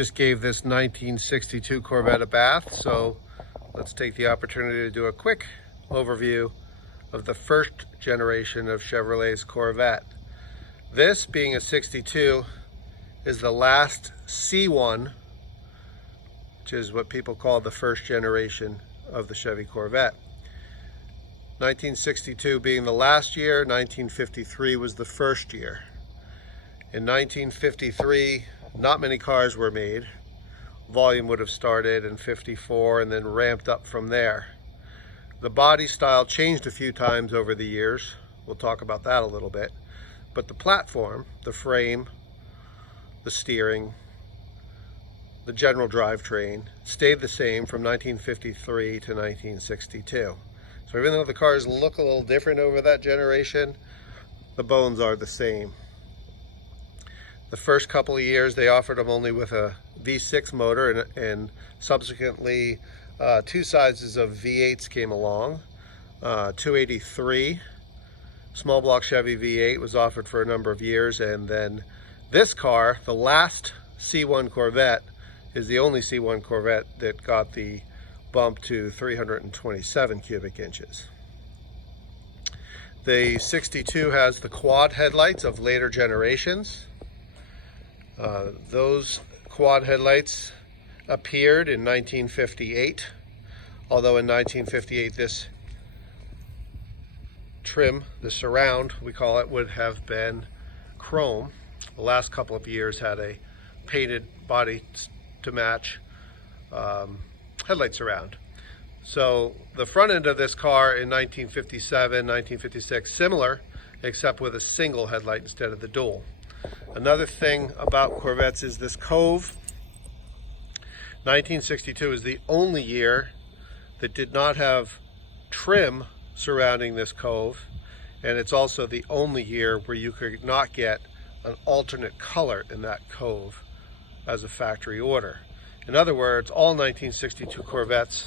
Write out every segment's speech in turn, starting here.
Just gave this 1962 Corvette a bath, so let's take the opportunity to do a quick overview of the first generation of Chevrolet's Corvette. This, being a 62, is the last C1, which is what people call the first generation of the Chevy Corvette. 1962 being the last year, 1953 was the first year. In 1953, not many cars were made. Volume would have started in 54 and then ramped up from there. The body style changed a few times over the years. We'll talk about that a little bit. But the platform, the frame, the steering, the general drivetrain stayed the same from 1953 to 1962. So even though the cars look a little different over that generation, the bones are the same. The first couple of years they offered them only with a V6 motor, and subsequently two sizes of V8s came along. 283 small block Chevy V8 was offered for a number of years, and then this car, the last C1 Corvette, is the only C1 Corvette that got the bump to 327 cubic inches. The 62 has the quad headlights of later generations. Those quad headlights appeared in 1958, although in 1958 this trim, the surround we call it, would have been chrome. The last couple of years had a painted body to match headlight surround. So the front end of this car in 1957, 1956, similar, except with a single headlight instead of the dual. Another thing about Corvettes is this cove. 1962 is the only year that did not have trim surrounding this cove, and it's also the only year where you could not get an alternate color in that cove as a factory order. In other words, all 1962 Corvettes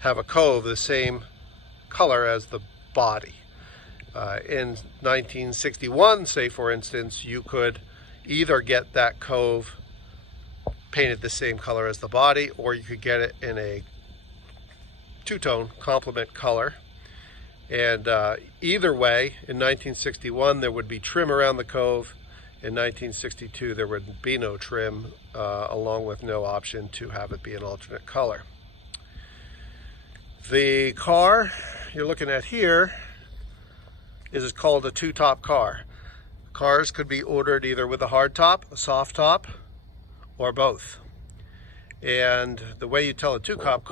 have a cove the same color as the body. In 1961, say for instance, you could either get that cove painted the same color as the body, or you could get it in a two-tone complement color. And either way, in 1961 there would be trim around the cove. In 1962 there would be no trim, along with no option to have it be an alternate color. The car you're looking at here is called a two-top car. Cars could be ordered either with a hard top, a soft top, or both. And the way you tell a two-top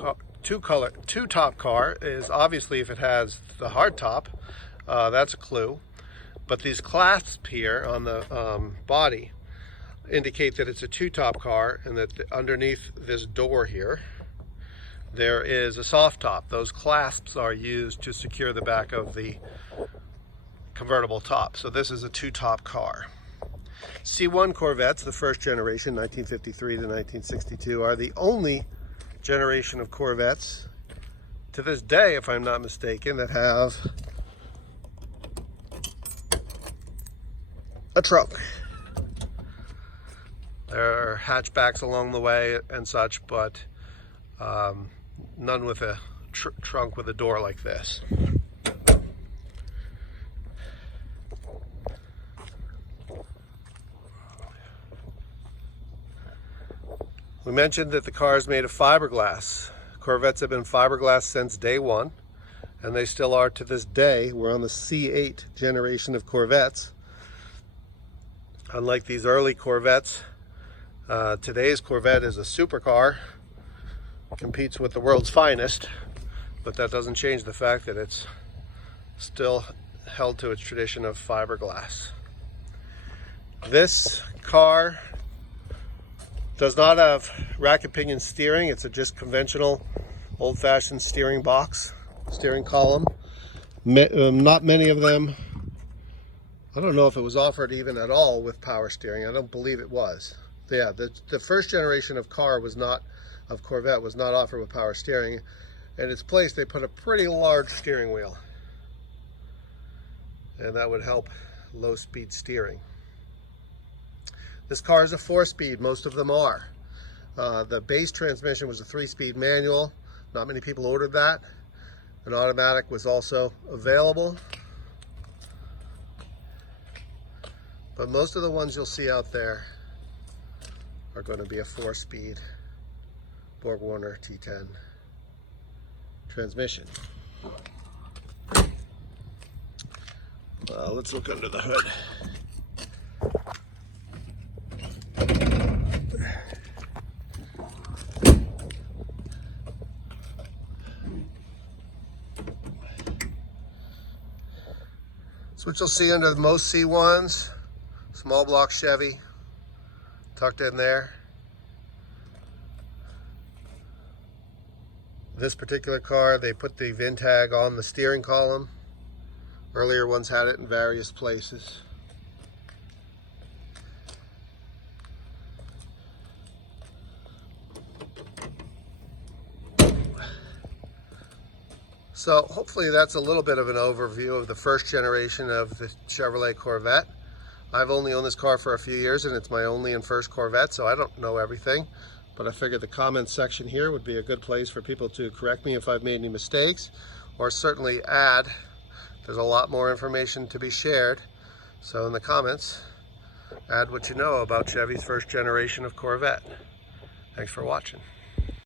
car is obviously if it has the hard top, that's a clue. But these clasps here on the body indicate that it's a two-top car, and that underneath this door here there is a soft top. Those clasps are used to secure the back of the convertible top. So this is a two-top car. C1 Corvettes, the first generation, 1953 to 1962, are the only generation of Corvettes to this day, if I'm not mistaken, that have a trunk. There are hatchbacks along the way and such, but none with a trunk with a door like this. We mentioned that the car is made of fiberglass. Corvettes have been fiberglass since day one, and they still are to this day. We're on the C8 generation of Corvettes. Unlike these early Corvettes, today's Corvette is a supercar, competes with the world's finest, but that doesn't change the fact that it's still held to its tradition of fiberglass. This car does not have rack and pinion steering. It's a just conventional old-fashioned steering box, steering column. Not many of them, I don't know if it was offered even at all with power steering. I don't believe it was. Yeah, the first generation of Corvette was not offered with power steering. In its place, they put a pretty large steering wheel, and that would help low-speed steering. This car is a 4-speed, most of them are. The base transmission was a 3-speed manual. Not many people ordered that. An automatic was also available. But most of the ones you'll see out there are going to be a 4-speed Borg-Warner T10 transmission. Let's look under the hood. That's what you'll see under most C1s. Small block Chevy tucked in there. This particular car, they put the VIN tag on the steering column. Earlier ones had it in various places. So hopefully that's a little bit of an overview of the first generation of the Chevrolet Corvette. I've only owned this car for a few years, and it's my only and first Corvette, so I don't know everything. But I figured the comments section here would be a good place for people to correct me if I've made any mistakes, or certainly add. There's a lot more information to be shared. So in the comments, add what you know about Chevy's first generation of Corvette. Thanks for watching.